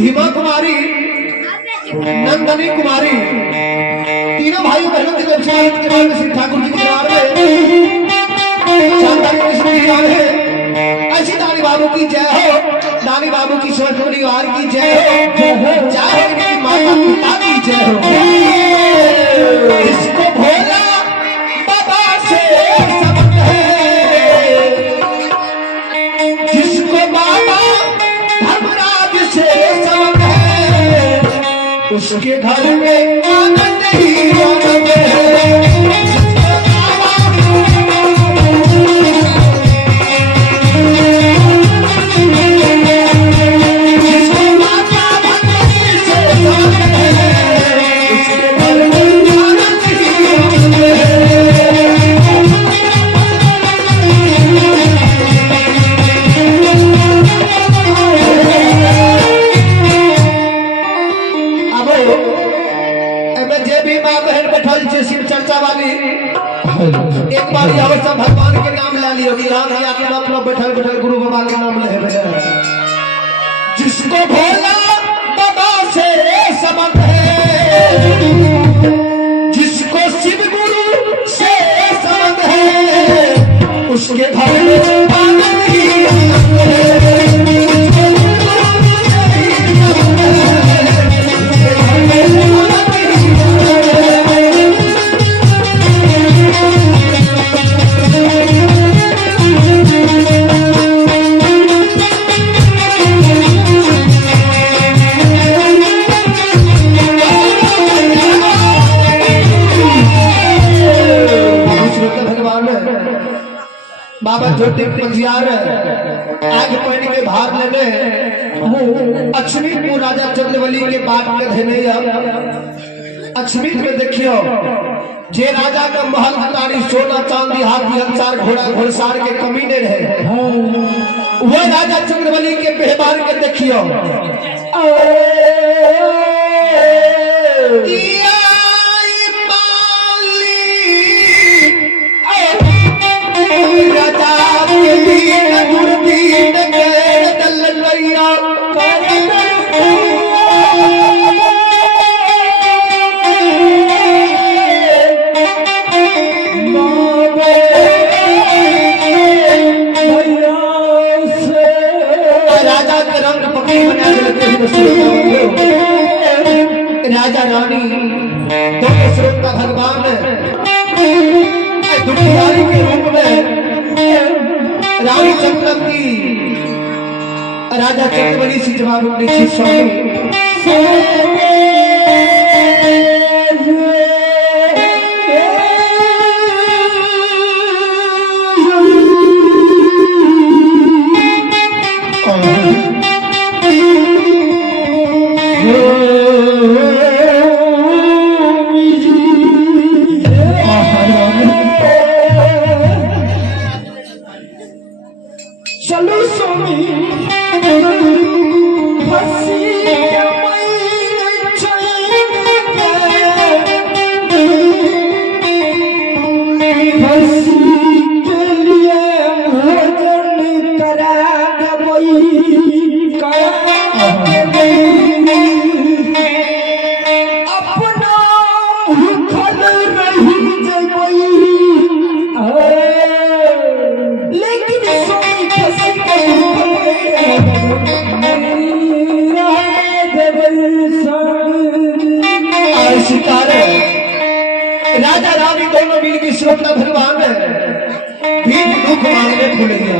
भीमा कुमारी, नंदनी कुमारी, तीनों भाई बहनों की तरफ से श्री ठाकुर जी के दरबार में शानदार है। ऐसी दानी बाबू की जय हो, दानी बाबू की स्वर्ग परिवार की जय हो, जय हो माता पिता की जय हो। इसको भोला बाबा से उसके घर में आनंद ही आनंद है। शिव चर्चा वाली एक बार अवश्य भगवान के नाम ले लियो कि राम जी अपना अपना बैठल बैठल गुरु बाबा के नाम ले। जिसको भोला बाबा से संबंध है, जिसको शिव गुरु से संबंध है, उसके घर में आनंद ही आनंद है। बाबा ज्योति पंजियार आग पानी के भार लेने अक्षमित राजा चंद्रवली के बात के धनैया अक्षमित में देखियो जे राजा का महल हटारी सोना चांदी हाथी हंसार घोड़ा घोड़सार के कमी नहीं रहे, वह राजा चंद्रवली के व्यवहार के देखियो राजा रानी दोनों स्रोत का भगवान दुखियारी के रूप में रानी चंद्रवती राजा चंद्रवली से जवाब अपने स्वामी राजा रानी दोनों मिलकर श्रोता भगवान भी दुख मांगने भूल गया।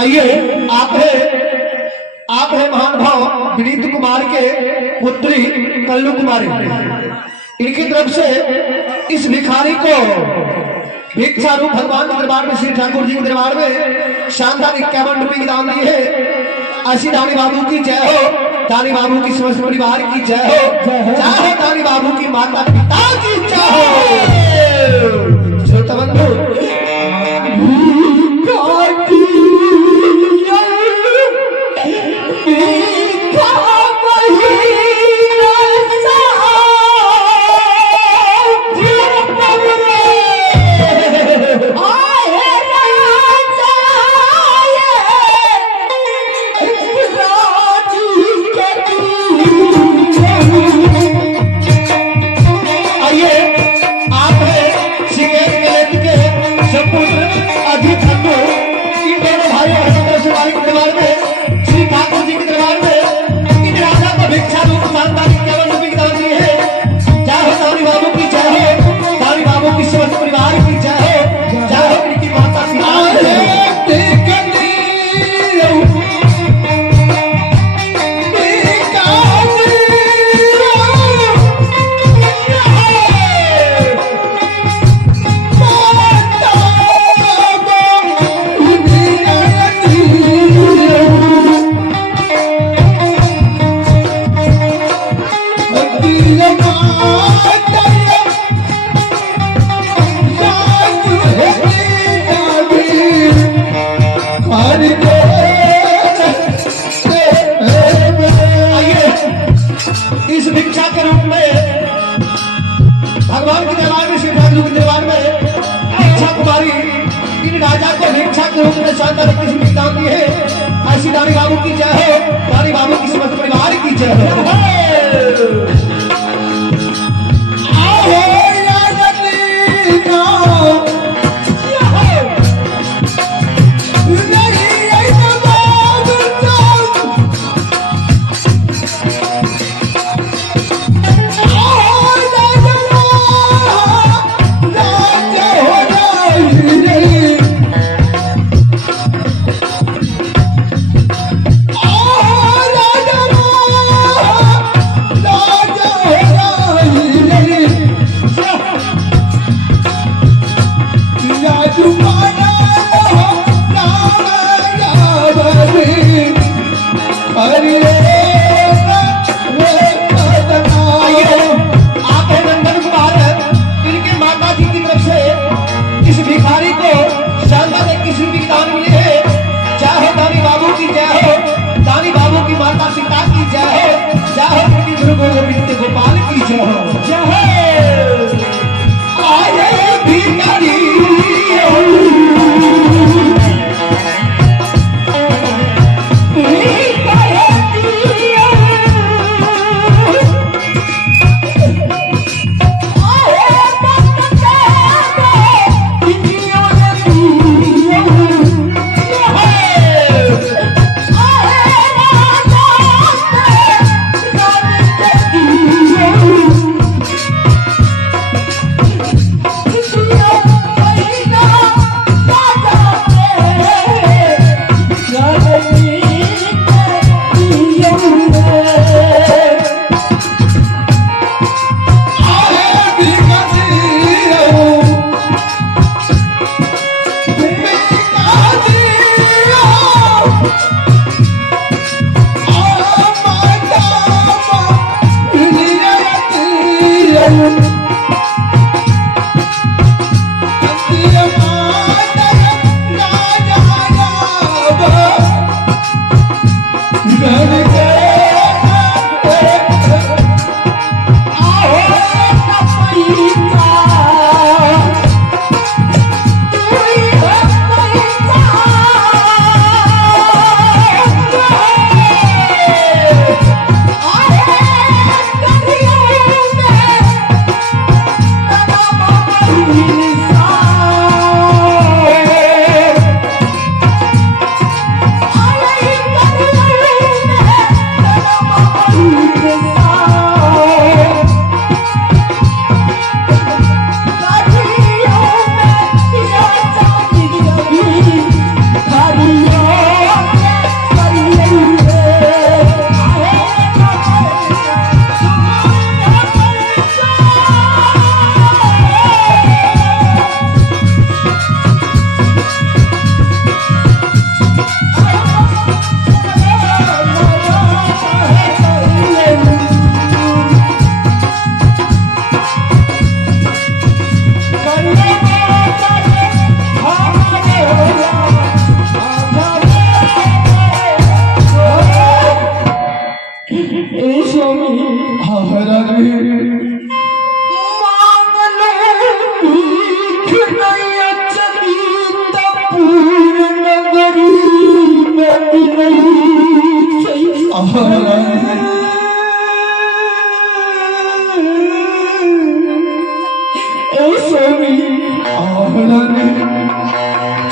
आइए आप है महान भाव विनीत कुमार के पुत्री कल्लू कुमारी। इनकी तरफ से इस भिखारी को भिक्षा रूप भगवान के दरबार में, श्री ठाकुर जी के दरबार में शानदार 51 रुपए की दान दी है। ऐसी दानी बाबू की जय हो, दानी बाबू की समस्त परिवार की जय हो, चाहे दानी बाबू की माता पिता की जय हो। श्रोता बंधु, इस भिक्षा के रूप में भगवान के दरबार में, श्री ठाकुर के दरबार में भिक्षा कुमारी इन राजा को भिक्षा के रूप में शानदार किसी दान दी है। ऐसी दानी बाबू की जय हो, दानी बाबू की समस्त परिवार की जय हो। राजा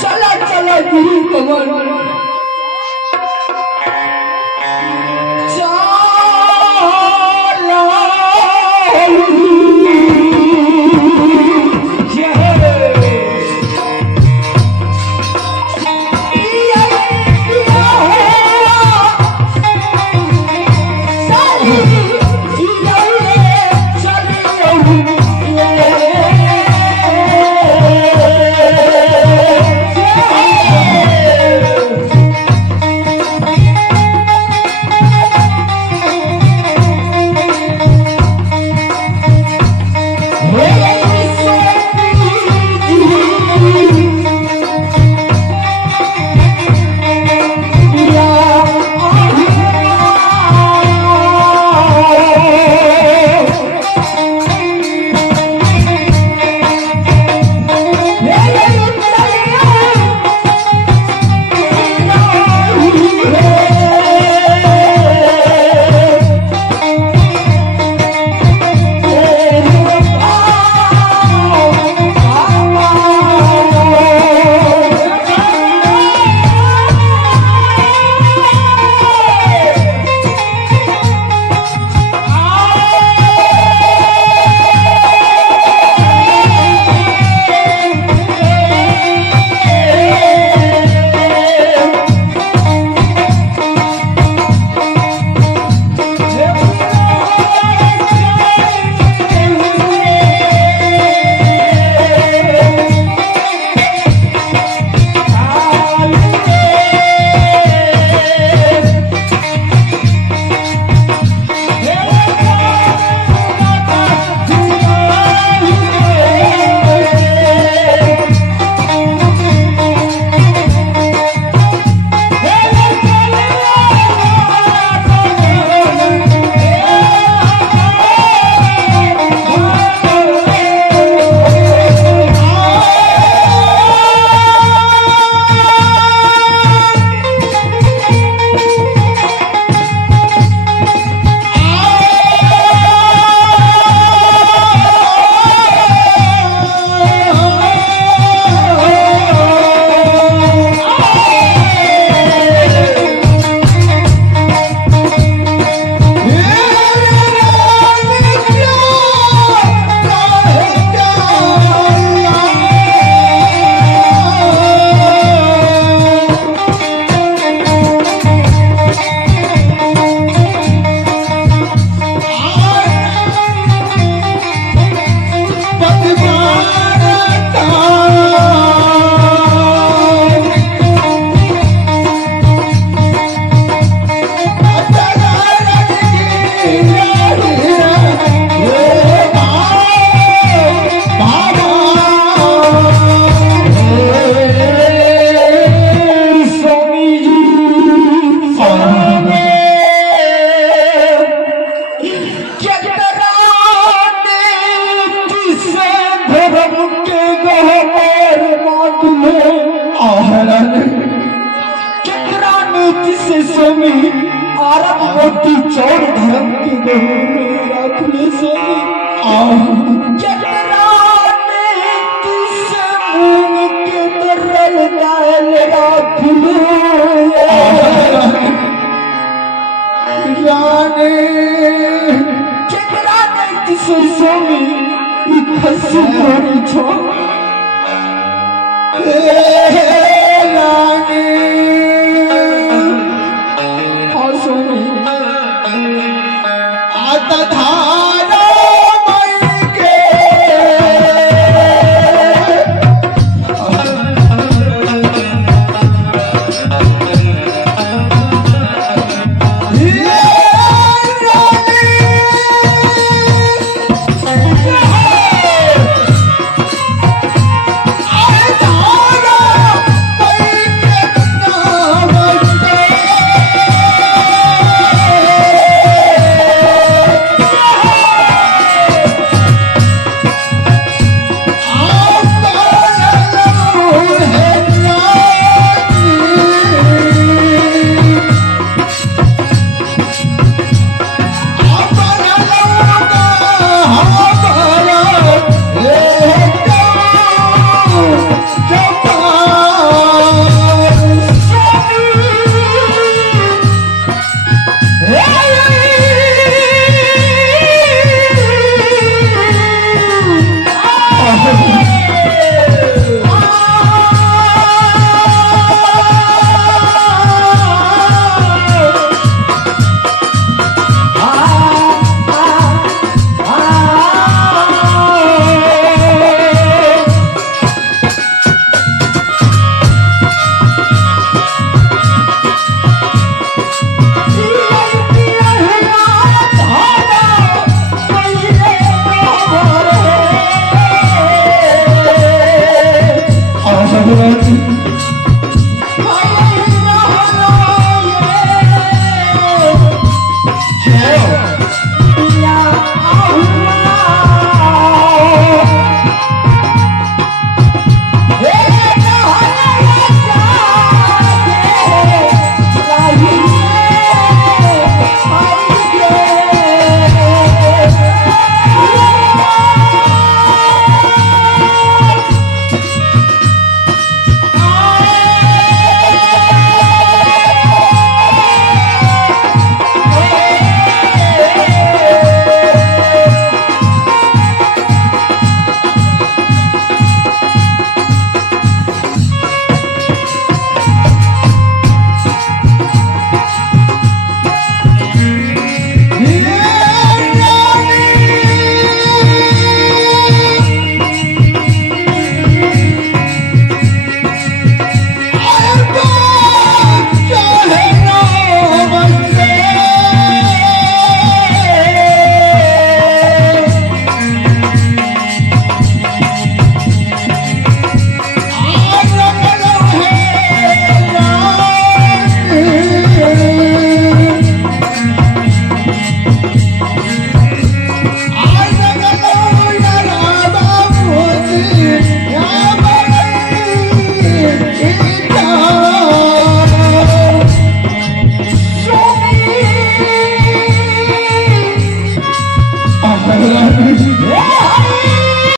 चला चला गुरु कमल चौड़ धर्म के रखने से के तरल डाल जाने किसे सोमी खस छोड़